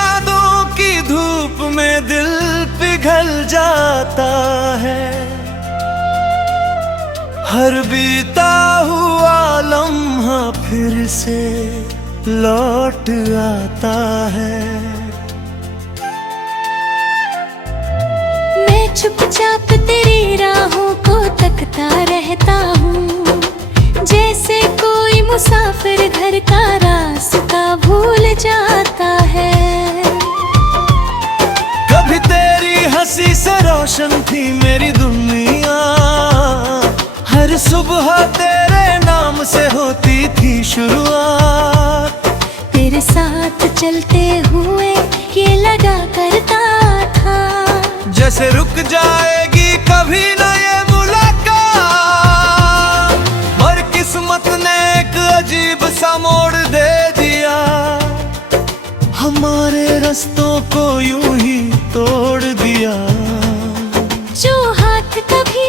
यादों की धूप में दिल पिघल जाता है। हर बीता हुआ लम्हा फिर से लौट आता है। मैं चुपचाप तेरी राहों को तकता रहता हूँ, जैसे कोई मुसाफिर घर का रास्ता भूल जाता है। कभी तेरी हंसी से रोशन थी मेरी दुनिया, हर सुबह तेरे नाम से होती थी शुरुआत। तेरे साथ चलते हुए ये लगा करता था, जैसे रुक जाएगी कभी ना ये मुलाकात। पर किस्मत ने एक अजीब सा मोड़ दे दिया, हमारे रास्तों को यूं ही तोड़ दिया। जो हाथ कभी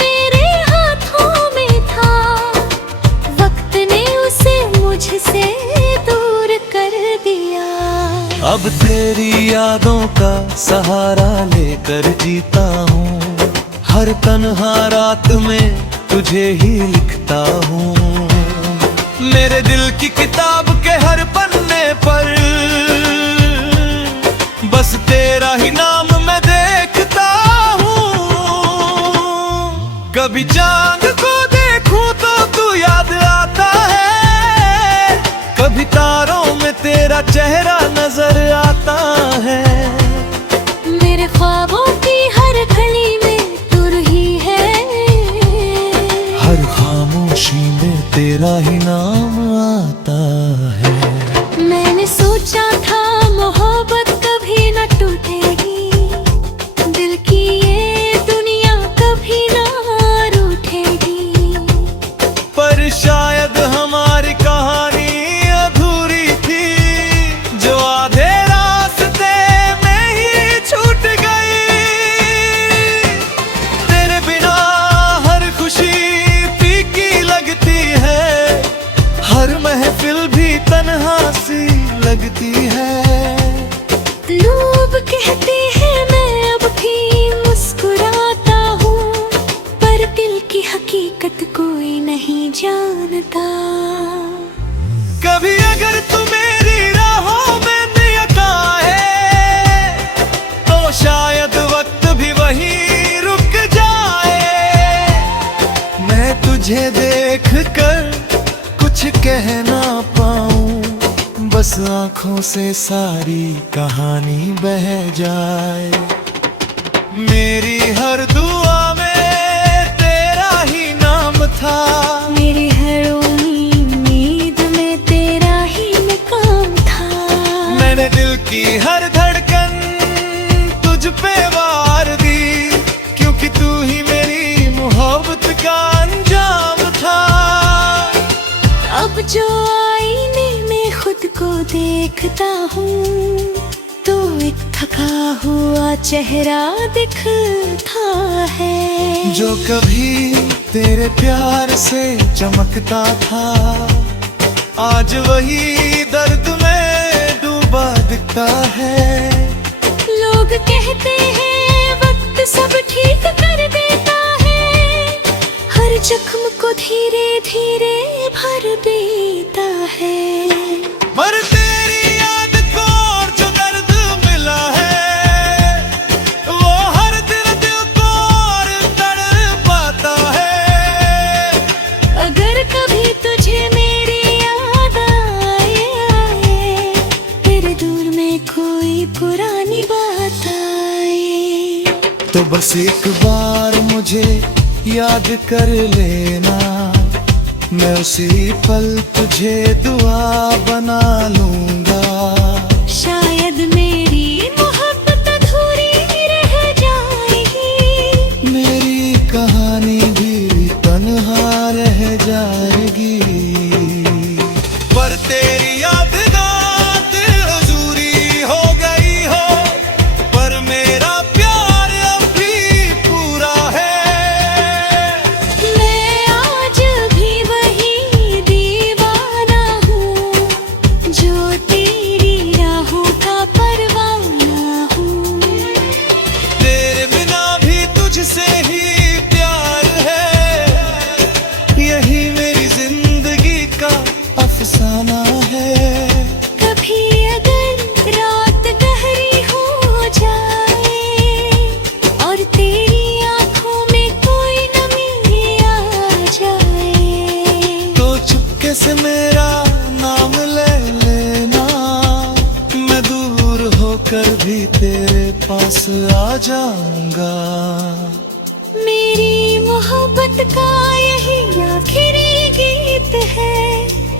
मेरे हाथों में था, वक्त ने उसे मुझसे दूर कर दिया। अब तेरी यादों का सहारा लेकर जीता हूँ, हर तन्हा रात में तुझे ही लिखता हूँ। मेरे दिल की किताब के हर पन्ने पर बस तेरा ही नाम मैं देखता हूँ। कभी चांद को देखूं तो तू याद आता है, कभी तारों में तेरा चेहरा नजर आता है। मेरे ख्वाबों की हर गली में तू ही है, हर खामोशी में तेरा ही नाम आता है। मैंने सोचा था मोहब्बत कभी न टूटेगी, दिल की ये दुनिया कभी ना रूठेगी। पर शायद हमारी कहानी अधूरी थी, जो आधे रास्ते में ही छूट गई। तेरे बिना हर खुशी फीकी लगती है, हर महफिल भी तन्हा सी लगती है। लोग कहते हैं मैं अब भी मुस्कुराता हूँ, पर दिल की हकीकत कोई नहीं जानता। कभी अगर तू मेरी राहों में नियत आए, तो शायद वक्त भी वहीं रुक जाए। मैं तुझे देख कर कुछ कह ना पाऊं, बस आंखों से सारी कहानी बह जाए। मेरी हर दुआ में तेरा ही नाम था, मेरी हर उम्मीद में तेरा ही मकाम था। मैंने दिल की हर धड़कन तुझ पे वार दी, क्योंकि तू ही मेरी मोहब्बत का अंजाम था। अब जो आईने में खुद को देखता हूँ, तो एक थका हुआ चेहरा दिखता है। जो कभी तेरे प्यार से चमकता था, आज वही दर्द में डूबा दिखता है। लोग कहते हैं वक्त सब ठीक कर देता है, हर जख्म को धीरे धीरे भर देता है। पर तेरी याद को और जो दर्द मिला है, वो हर दिल को और तड़पाता है। अगर कभी तुझे मेरी याद आए, तेरे दूर में कोई पुरानी बात आए, तो बस एक बार मुझे याद कर लेना, मैं उसी पल तुझे दुआ बना लूंगा। शायद मेरी मोहब्बत अधूरी रह जाएगी, मेरी कहानी भी तन्हा रह जाएगी। पर तेरी यादगार दिल हजूरी हो गई हो, पर मेरा प्यार अब भी पूरा है। मैं आज भी वही दीवाना हूँ, जो कर भी तेरे पास आ जाऊंगा। मेरी मोहब्बत का यही आखिरी गीत है,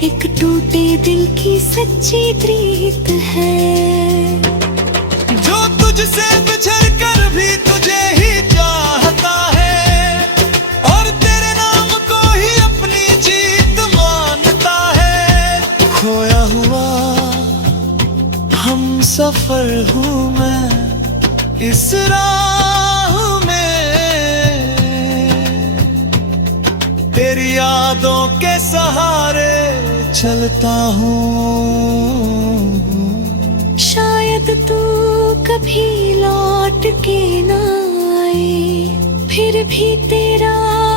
एक टूटे दिल की सच्ची प्रीत है। जो तुझसे बिछड़ कर भी तुझे ही चाहता है, और तेरे नाम को ही अपनी जीत मानता है। खोया हुआ हम सफर हूँ मैं इस राह में, तेरी यादों के सहारे चलता हूँ। शायद तू कभी लौट के ना आए, फिर भी तेरा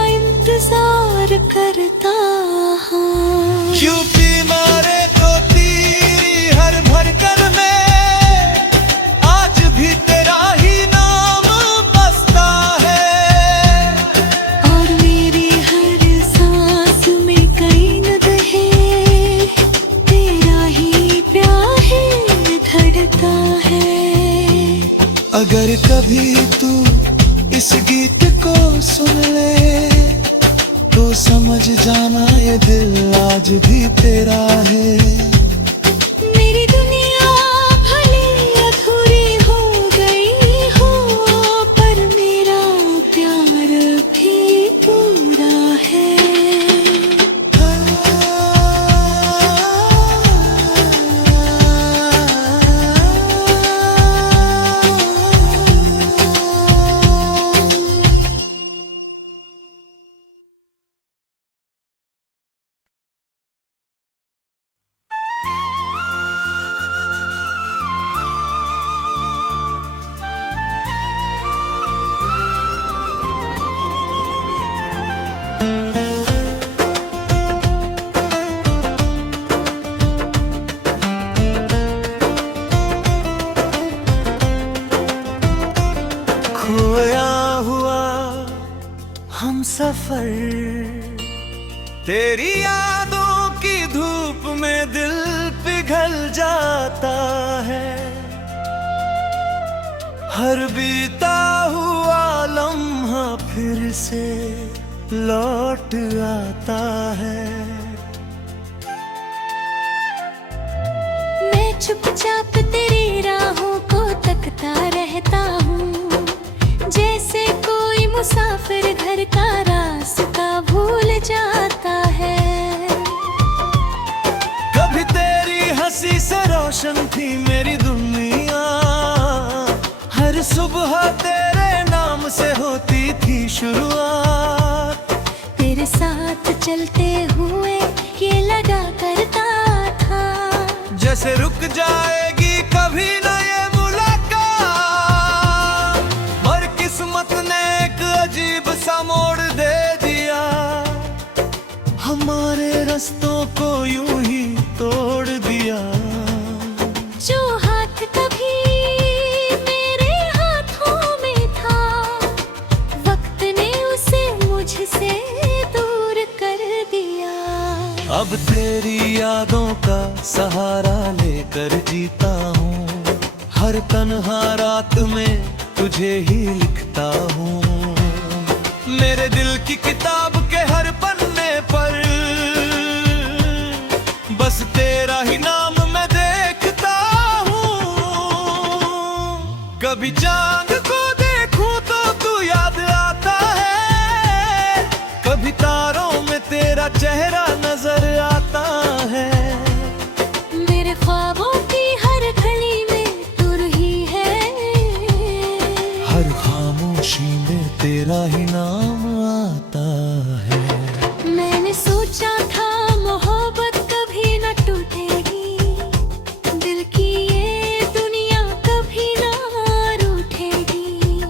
इंतजार करता हूँ। क्योंकि मारे तो तेरी हर भरकर में आज भी तेरा ही नाम बसता है। और मेरी हर सांस में कई नद है, तेरा ही प्यार धड़ता है। अगर कभी तू इस गीत को सुन ले तो समझ जाना ये दिल आज भी तेरा है। मेरी दुनिया भले अधूरी हो गई हो, पर मेरा प्यार भी पूरा है। खोया हुआ हम सफर, तेरी यादों की धूप में दिल पिघल जाता है। हर बीता हुआ लम्हा फिर से लौट आता है। मैं चुपचाप तेरी राहों को तकता रहता हूँ, जैसे कोई मुसाफिर घर का रास्ता भूल जाता है। कभी तेरी हंसी से रोशन थी मेरी दुनिया, हर सुबह तेरे नाम से होती थी शुरुआत। तेरे साथ चलते हुए ये लगा करता था, जैसे रुक जाएगी कभी ना ये मुलाकात। पर किस्मत ने एक अजीब सा मोड़ दे दिया, हमारे रास्तों को यूं ही तोड़ दिया। जो हाथ कभी मेरे हाथों में था, वक्त ने उसे मुझसे दूर कर दिया। अब तेरी यादों का सहारा लेकर जीता हूँ, हर तन्हा रात में तुझे ही लिखता हूँ। मेरे दिल की किताब के हर पन्ने पर बस तेरा ही नाम मैं देखता हूँ। कभी चांद को देखूं तो तू याद आता है, कभी तारों में तेरा चेहरा नजर आता है। मेरे ख्वाबों की हर गली में तू रही है, हर खामोशी में तेरा ही नाम आता है। मैंने सोचा था मोहब्बत कभी न टूटेगी, दिल की ये दुनिया कभी ना रूठेगी।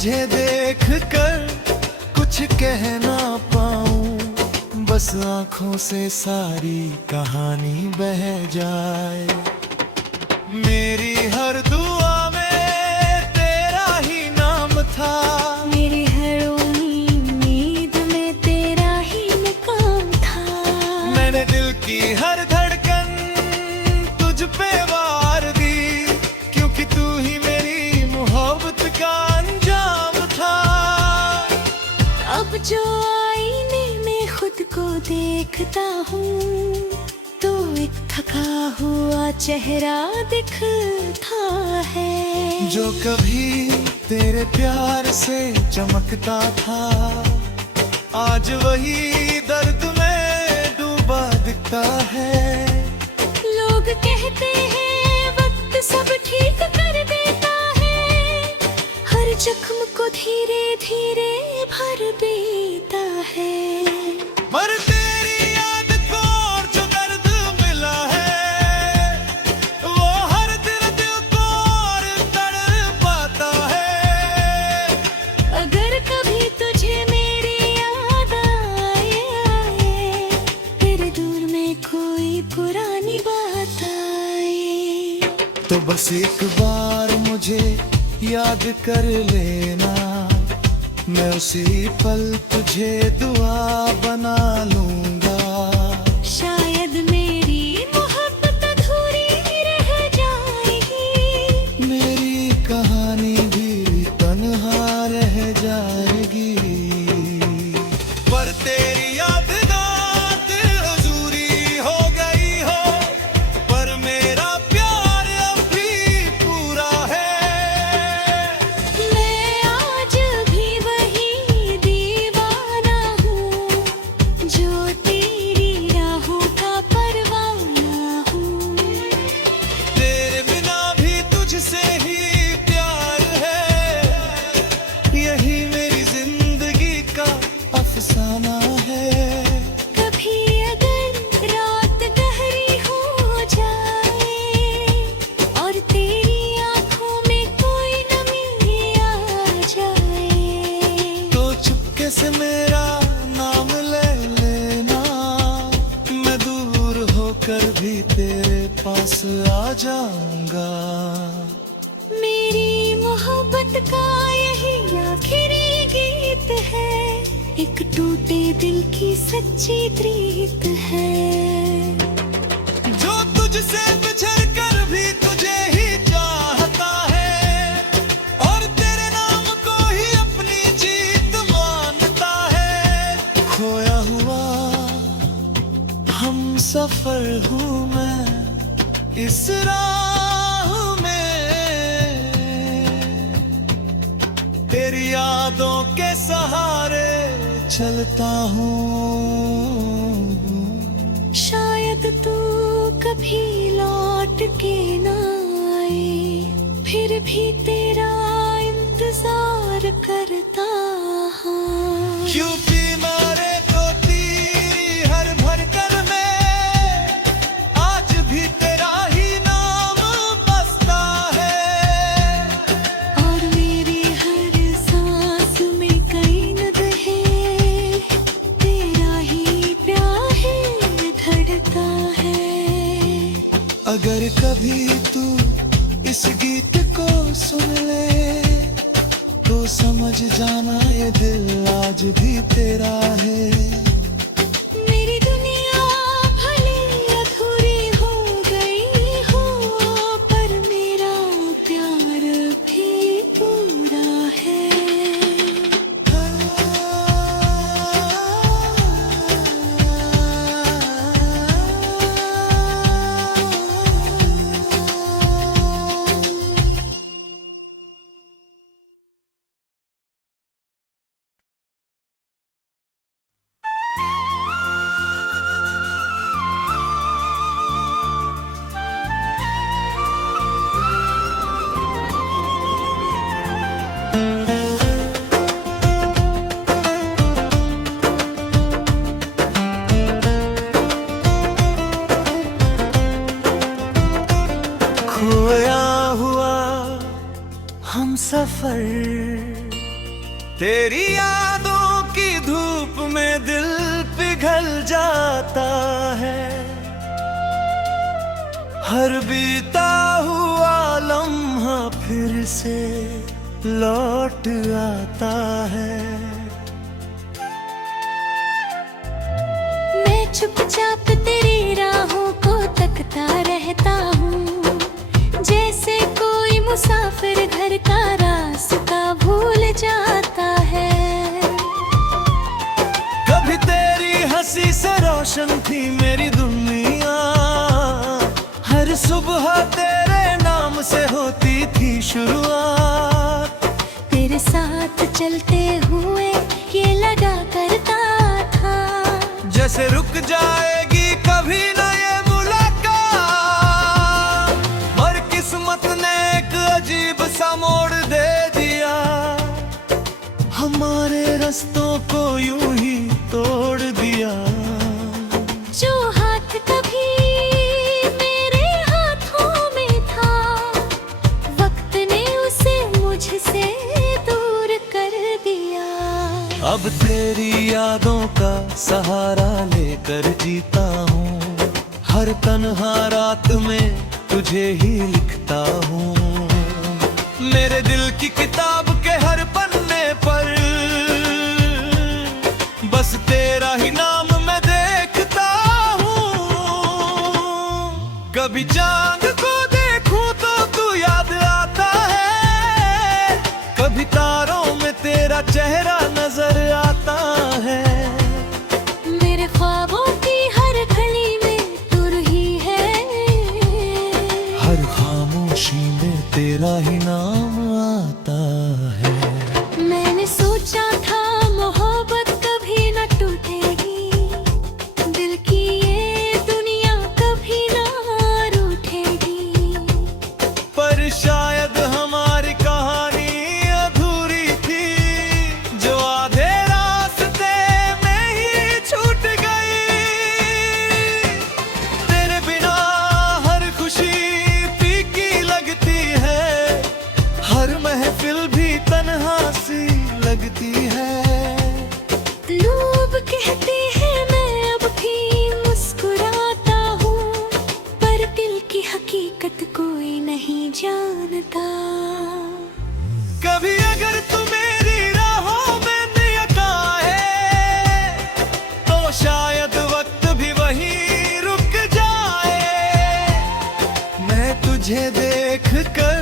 तुझे देख कर कुछ कह ना पाऊं, बस आंखों से सारी कहानी बह जाए। मेरी हर दुआ में तेरा ही नाम था, मेरी हर उम्मीद में तेरा ही मुकाम था। मैंने दिल की हर धड़कन तुझ पे वार दी, क्योंकि तू ही मेरी मोहब्बत का अंजाम था। अब जो आईने में खुद को देखता हूँ, तो एक थका हुआ चेहरा दिखता है। जो कभी तेरे प्यार से चमकता था, आज वही दर्द में डूबा दिखता है। लोग कहते हैं वक्त सब ठीक कर देता है, हर जख्म को धीरे धीरे भर देता है। मर तेरी याद को और जो दर्द मिला है, वो हर दिल को और तड़पाता है। अगर कभी तुझे मेरी याद आए, फिर दूर में कोई पुरानी बात आए, तो बस एक बार मुझे याद कर लेना, मैं उसी पल तुझे दुआ बना लूंगा। शायद मेरी मोहब्बत अधूरी रह जाएगी, मेरी कहानी भी तन्हा रह जाएगी। पर तेरी यादगार दिल हुजूरी हो गई हो, पर मेरा प्यार अब भी पूरा है। मैं आज भी वही दीवाना हूँ, जो तेरी राहों का परवाना हूँ। तेरे बिना भी तुझसे ही प्यार है, यही मेरी जिंदगी का अफसाना है। कभी अगर रात गहरी हो जाए, और तेरी आंखों में कोई नमी आ जाए, तो चुपके से मेरा नाम ले लेना, मैं दूर होकर भी तेरे पास आ जाऊंगा। मेरी मोहब्बत का यही आखिरी गीत है, एक टूटे दिल की सच्ची प्रीत है। जो तुझसे बिछड़ कर भी तुझे ही चाहता है, और तेरे नाम को ही अपनी जीत मानता है। खोया हुआ हम सफर हूँ मैं इस राह में, तेरी यादों के सहारे चलता हूँ। शायद तू कभी लौट के ना आए, फिर भी तेरा इंतजार करता हाँ। क्यों मारे तो तेरी हर भरकर में, आज भी तेरा ही नाम बसता है। और मेरी हर सांस में कई नद है, तेरा ही प्यार है धड़कता है। अगर कभी तू इस गीत को सुन ले, तो समझ जाना ये दिल आज भी तेरा है। मेरी दुनिया भले अधूरी हो गई हो, पर मेरा प्यार भी पूरा है। खोया हुआ हम सफर तेरी यादों की धूप में दिल पिघल जाता है, हर बीता हुआ लम्हा फिर से लौट आता है। मैं चुपचाप तेरी राहों को तकता रहता हूँ, जैसे कोई मुसाफिर घर का रास्ता भूल जाता है। कभी तेरी हंसी से रोशन थी मेरी दुनिया, हर सुबह तेरे नाम से होती थी शुरुआत। तेरे साथ चलते हुए ये लगा करता था, जैसे रुक जाएगी कभी न ये मुलाकात। पर किस्मत ने एक अजीब सा मोड़ दे दिया, हमारे रास्तों को यूं ही तोड़ दिया। जो हाथ कभी मेरे हाथों में था, वक्त ने उसे मुझसे दूर कर दिया। अब तेरी यादों का सहारा लेकर जीता हूँ, हर तन्हा रात में तुझे ही लिखता हूँ। मेरे दिल की किताब के हर पन्ने पर बस तेरा ही नाम मैं देखता हूँ। कभी चांद को देखूं तो तू याद आता है, कभी तारों में तेरा चेहरा नजर आता है। मेरे ख्वाबों की हर गली में तू ही है, हर खामोशी में तेरा ही नाम आता है। मैंने सोचा था मोहब्बत कभी न टूटेगी, दिल की ये दुनिया कभी ना रूठेगी। पर शायद हमारी कहानी अधूरी थी, जो आधे रास्ते में ही छूट गई। तेरे बिना हर खुशी फीकी लगती है, हर महफिल भी तन्हा सी लगती है। लोग कहते हैं मैं अब भी मुस्कुराता हूँ, पर दिल की हकीकत कोई नहीं जानता। कभी अगर तू मेरी राहों में नियत आए, तो शायद वक्त भी वहीं रुक जाए। मैं तुझे देख कर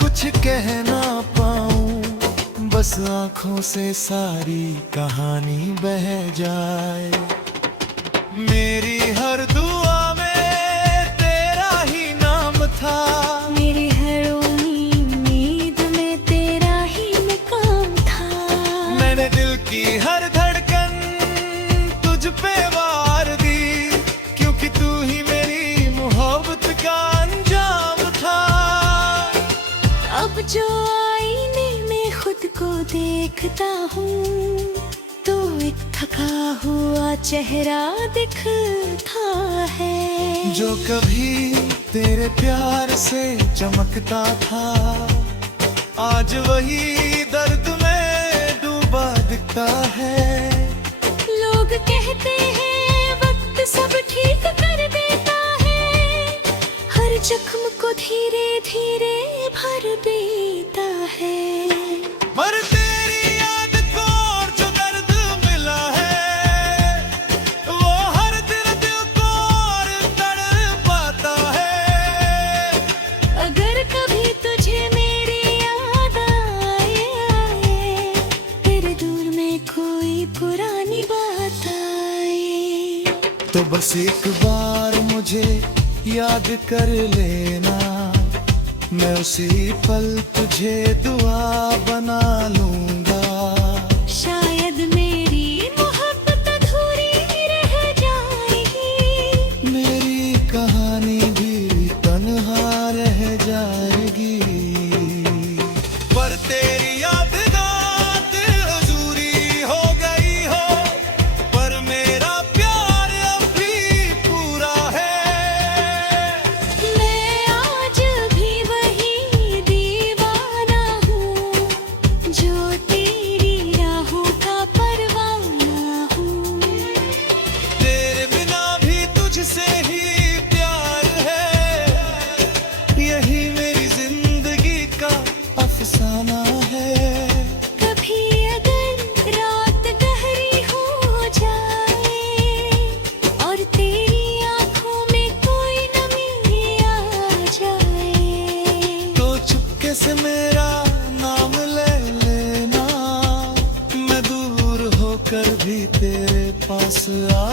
कुछ कह ना पाऊं, बस आंखों से सारी कहानी बह जाए। मेरी हर दुआ में तेरा ही नाम था, मेरी हर उम्मीद में तेरा ही मुकाम था। मैंने दिल की हर धड़कन तुझ पे वार दी, क्योंकि तू ही मेरी मोहब्बत का अंजाम था। अब जो आईने में खुद को देखता हूँ, तो एक थका हुआ चेहरा दिखता है। जो कभी तेरे प्यार से चमकता था, आज वही दर्द में डूबा दिखता है। लोग कहते हैं वक्त सब ठीक कर देता है, हर जख्म को धीरे धीरे भर देता है। पर तेरी याद को और जो दर्द मिला है, वो हर दिल को और तड़पाता है। अगर कभी तुझे मेरी याद आए, तेरे दूर में कोई पुरानी बात आए, तो बस एक बार मुझे याद कर लेना, मैं उसी पल तुझे दुआ बना लूंगा। शायद मेरी मोहब्बत अधूरी रह जाएगी, मेरी कहानी भी तन्हा रह जाएगी। पर तेरी यादगार अधूरी हो गई हो, पर मेरा प्यार अब भी पूरा है। मैं आज भी वही दीवाना हूँ, जो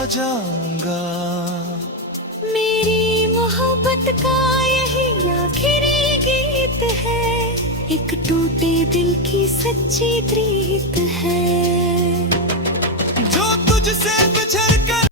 जाऊंगा। मेरी मोहब्बत का यही आखिरी गीत है, एक टूटे दिल की सच्ची प्रीत है। जो तुझसे